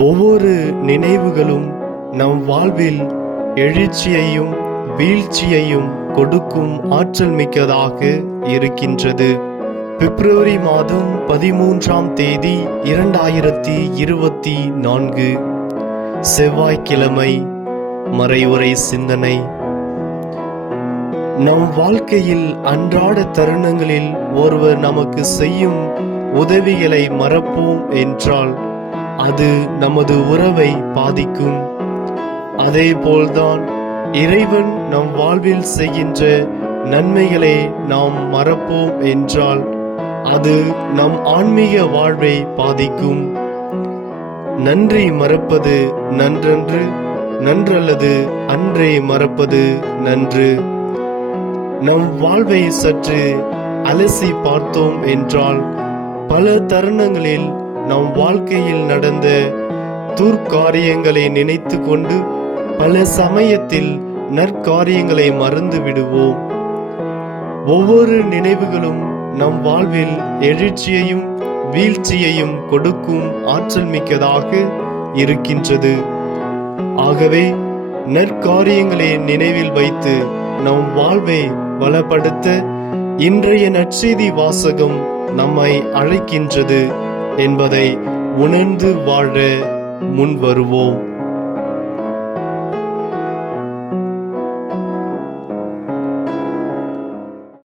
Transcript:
ஒவ்வொரு நினைவுகளும் நம் வாழ்வில் எழுச்சியையும் வீழ்ச்சியையும் கொடுக்கும் ஆற்றல் மிக்கதாக இருக்கின்றது. பிப்ரவரி மாதம் பதிமூன்றாம் தேதி இரண்டாயிரத்தி இருபத்தி நான்கு. செவ்வாய்க்கிழமை மறைவுரை சிந்தனை. நம் வாழ்க்கையில் அன்றாட தருணங்களில் ஒருவர் நமக்கு செய்யும் உதவிகளை மறப்போம் என்றால் அது நமது உறவை பாதிக்கும். அதே போல்தான் இறைவன் நம் வாழ்வில் செய்கின்ற நன்மைகளை நாம் மறப்போம் என்றால் அது நம் ஆன்மீக வாழ்வை பாதிக்கும். நன்றி மறப்பது நன்றன்று நன்றல்லது அன்றே மறப்பது நன்று. நம் வாழ்வை சற்று அலசி பார்த்தோம் என்றால் பல தருணங்களில் நம் வாழ்க்கையில் நடந்த துர்க்காரியங்களை நினைத்து கொண்டு பல சமயத்தில் நற்காரியங்களை மறந்து விடுவோம். ஒவ்வொரு நினைவுகளும் நம் வாழ்வில் எழுச்சியையும் வீழ்ச்சியையும் கொடுக்கும் ஆற்றல் மிக்கதாக இருக்கின்றது. ஆகவே நற்காரியங்களை நினைவில் வைத்து நம் வாழ்வை பலப்படுத்த இன்றைய நற்செய்தி வாசகம் நம்மை அழைக்கின்றது. என்பதை உணர்ந்து வாழ முன் வருவோம்